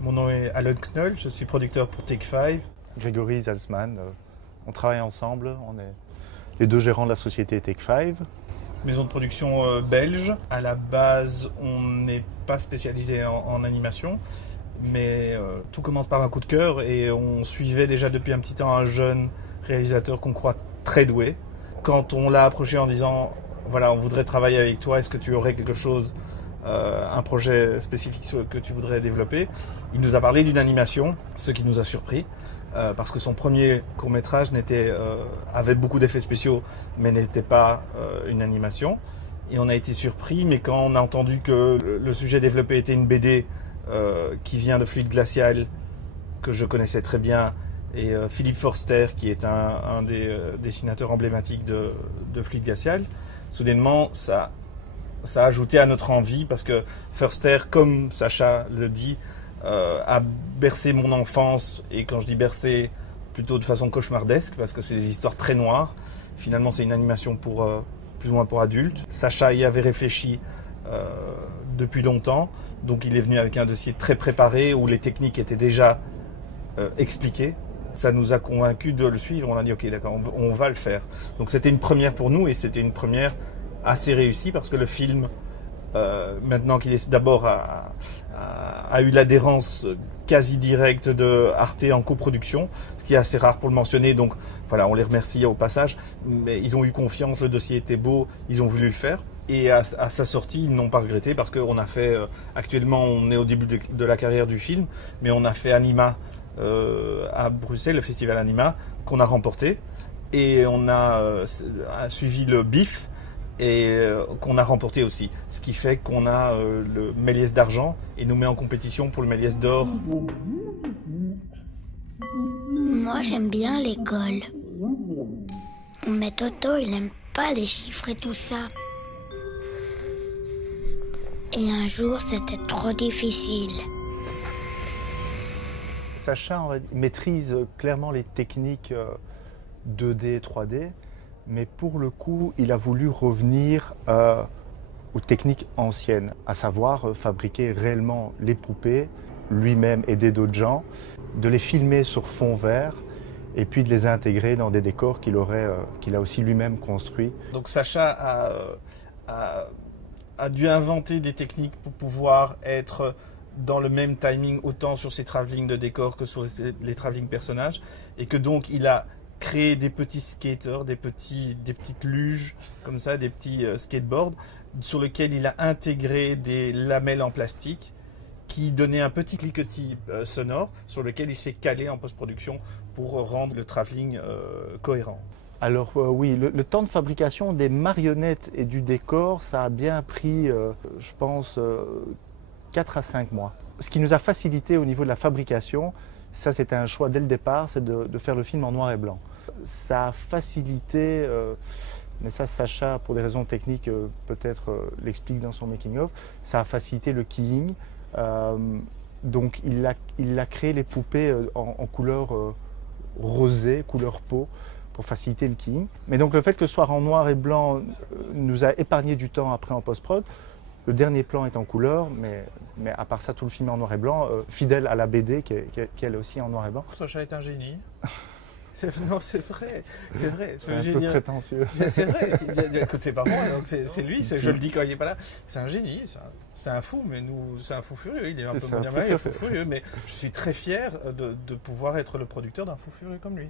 Mon nom est Alon Knoll, je suis producteur pour Take 5. Grégory Zalsman, on travaille ensemble, on est les deux gérants de la société Take 5. Maison de production belge. À la base, on n'est pas spécialisé en animation, mais tout commence par un coup de cœur et on suivait déjà depuis un petit temps un jeune réalisateur qu'on croit très doué. Quand on l'a approché en disant voilà, on voudrait travailler avec toi, est-ce que tu aurais quelque chose, un projet spécifique que tu voudrais développer? Il nous a parlé d'une animation, ce qui nous a surpris. Parce que son premier court-métrage avait beaucoup d'effets spéciaux, mais n'était pas une animation. Et on a été surpris, mais quand on a entendu que le sujet développé était une BD qui vient de Fluide Glacial, que je connaissais très bien, et Philippe Forster, qui est un des dessinateurs emblématiques de Fluide Glacial, soudainement, ça a ajouté à notre envie, parce que Forster, comme Sacha le dit, a bercé mon enfance, et quand je dis bercé, plutôt de façon cauchemardesque, parce que c'est des histoires très noires. Finalement, c'est une animation plus ou moins pour adultes. Sacha y avait réfléchi depuis longtemps, donc il est venu avec un dossier très préparé, où les techniques étaient déjà expliquées. Ça nous a convaincus de le suivre, on a dit ok d'accord, on va le faire. Donc c'était une première pour nous, et c'était une première assez réussie, parce que le film, maintenant qu'il est d'abord a eu l'adhérence quasi directe de Arte en coproduction, ce qui est assez rare pour le mentionner, donc voilà, on les remercie au passage, mais ils ont eu confiance, le dossier était beau, ils ont voulu le faire, et à sa sortie, ils n'ont pas regretté, parce qu'on a fait, actuellement on est au début de la carrière du film, mais on a fait Anima à Bruxelles, le festival Anima, qu'on a remporté, et on a suivi le BIF, et qu'on a remporté aussi. Ce qui fait qu'on a le Méliès d'argent et nous met en compétition pour le Méliès d'or. Moi, j'aime bien l'école. Mais Toto, il aime pas les chiffres et tout ça. Et un jour, c'était trop difficile. Sacha maîtrise clairement les techniques 2D, 3D. Mais pour le coup, il a voulu revenir aux techniques anciennes, à savoir fabriquer réellement les poupées, lui-même aider d'autres gens, de les filmer sur fond vert et puis de les intégrer dans des décors qu'il a aussi lui-même construits. Donc Sacha a dû inventer des techniques pour pouvoir être dans le même timing autant sur ses travelling de décors que sur les travelling personnages, et que donc il a créer des petits skaters, des petites luges comme ça, des petits skateboards sur lesquels il a intégré des lamelles en plastique qui donnaient un petit cliquetis sonore sur lequel il s'est calé en post-production pour rendre le travelling cohérent. Alors oui, le temps de fabrication des marionnettes et du décor, ça a bien pris, je pense, 4 à 5 mois. Ce qui nous a facilité au niveau de la fabrication, ça c'était un choix dès le départ, c'est de faire le film en noir et blanc. Ça a facilité, mais ça Sacha, pour des raisons techniques, peut-être l'explique dans son making-of, ça a facilité le keying. Donc il a créé les poupées en couleur rosée, couleur peau, pour faciliter le keying. Mais donc le fait que ce soit en noir et blanc nous a épargné du temps après en post-prod. Le dernier plan est en couleur, mais à part ça, tout le film est en noir et blanc, fidèle à la BD qui est aussi en noir et blanc. Sacha est un génie. Non, c'est vrai. C'est vrai. C'est un peu prétentieux. C'est vrai. Écoute, c'est pas moi, donc c'est lui. Je le dis quand il n'est pas là. C'est un génie. C'est un fou, mais c'est un fou furieux. Il est un peu fou furieux, mais je suis très fier de pouvoir être le producteur d'un fou furieux comme lui.